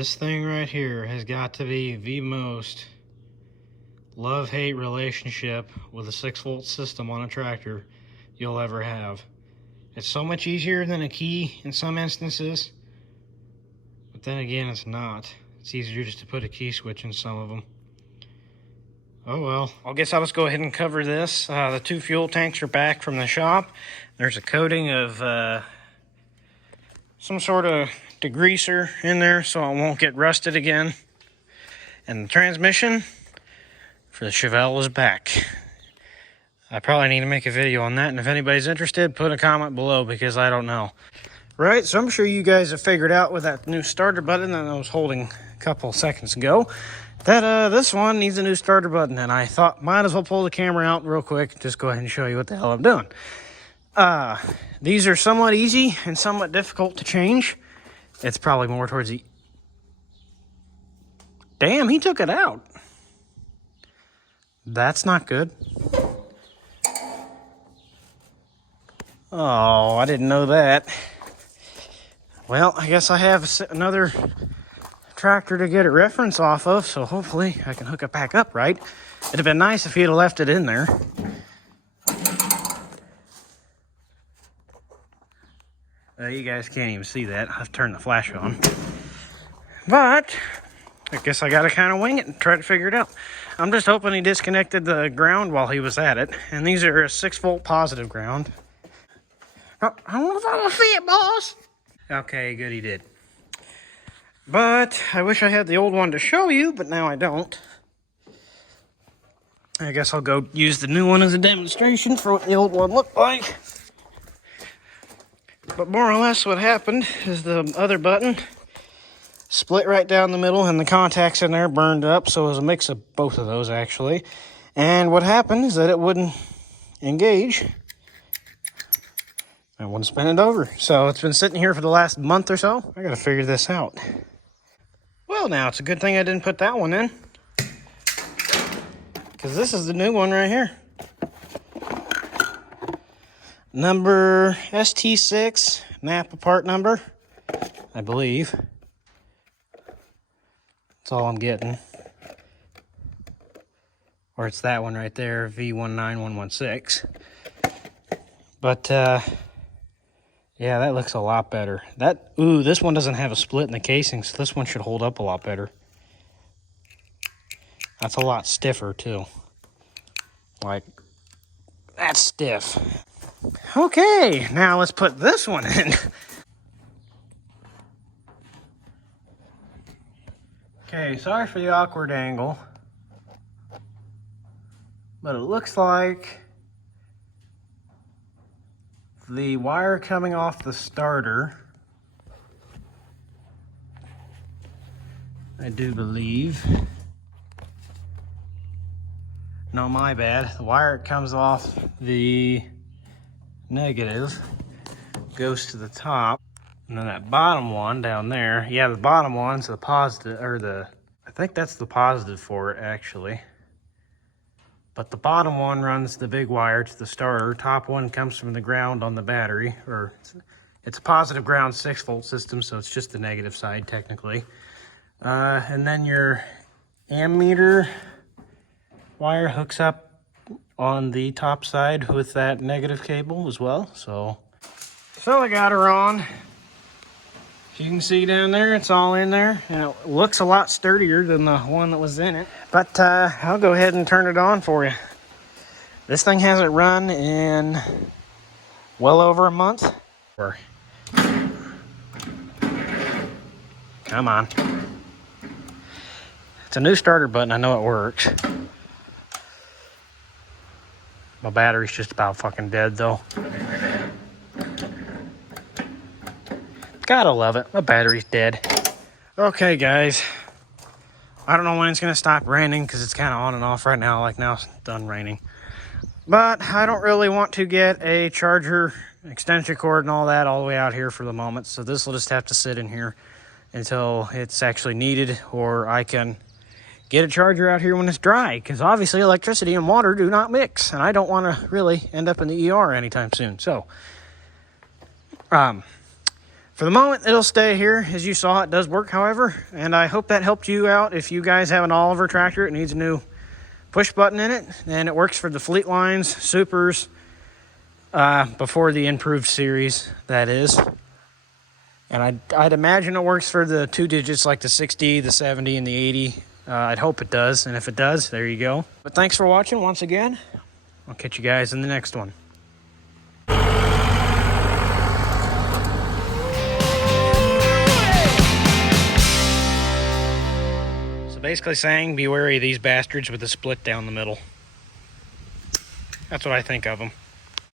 This thing right here has got to be the most love-hate relationship with a 6-volt system on a tractor you'll ever have. It's so much easier than a key in some instances, but then again, it's not. It's easier just to put a key switch in some of them. Oh well. I guess I'll just go ahead and cover this. The 2 fuel tanks are back from the shop. There's a coating of some sort of degreaser in there so it won't get rusted again. And the transmission for the Chevelle is back. I probably need to make a video on that, and if anybody's interested, put a comment below because I don't know. Right, so I'm sure you guys have figured out with that new starter button that I was holding a couple seconds ago that this one needs a new starter button, and I thought might as well pull the camera out real quick, just go ahead and show you what the hell I'm doing. These are somewhat easy and somewhat difficult to change. It's probably more towards the... Damn, he took it out. That's not good. Oh, I didn't know that. Well, I guess I have another tractor to get a reference off of, so hopefully I can hook it back up right. It'd have been nice if he'd have left it in there. You guys can't even see that. I've turned the flash on. But I guess I gotta kind of wing it and try to figure it out. I'm just hoping he disconnected the ground while he was at it. And these are a 6-volt positive ground. I don't know if I'm gonna fit, boss. Okay, good, he did. But I wish I had the old one to show you, but now I don't. I guess I'll go use the new one as a demonstration for what the old one looked like. But more or less what happened is the other button split right down the middle and the contacts in there burned up, so it was a mix of both of those actually. And what happened is that it wouldn't engage. I wouldn't spin it over. So it's been sitting here for the last month or so. I gotta figure this out. Well, now it's a good thing I didn't put that one in, because this is the new one right here. Number ST6, Napa part number, I believe. That's all I'm getting. Or it's that one right there, V19116. But, yeah, that looks a lot better. This one doesn't have a split in the casing, so this one should hold up a lot better. That's a lot stiffer, too. Like, that's stiff. Okay, now let's put this one in. Okay, sorry for the awkward angle. But it looks like the wire coming off the starter, I do believe. No, my bad. The wire that comes off the negative goes to the top. And then that bottom one down there, yeah, the bottom one's the positive, or I think that's the positive for it actually. But the bottom one runs the big wire to the starter. Top one comes from the ground on the battery, or it's a positive ground 6-volt system, so it's just the negative side technically. And then your ammeter wire hooks up on the top side with that negative cable as well. So I got her on. As you can see down there, it's all in there, and it looks a lot sturdier than the one that was in it. But I'll go ahead and turn it on for you. This thing hasn't run in well over a month. Come on. It's a new starter button, I know it works. My battery's just about fucking dead though. Gotta love it. My battery's dead. Okay, guys. I don't know when it's going to stop raining because it's kind of on and off right now. Like now it's done raining. But I don't really want to get a charger, extension cord, and all that all the way out here for the moment. So this will just have to sit in here until it's actually needed, or I can get a charger out here when it's dry. Because obviously electricity and water do not mix. And I don't want to really end up in the ER anytime soon. So, For the moment, it'll stay here. As you saw, it does work, however, and I hope that helped you out. If you guys have an Oliver tractor, it needs a new push button in it, and it works for the Fleet Lines, Supers, before the improved series, that is. And I'd imagine it works for the 2 digits like the 60, the 70, and the 80. I'd hope it does, and if it does, there you go. But thanks for watching once again. I'll catch you guys in the next one. So basically saying, be wary of these bastards with a split down the middle. That's what I think of them.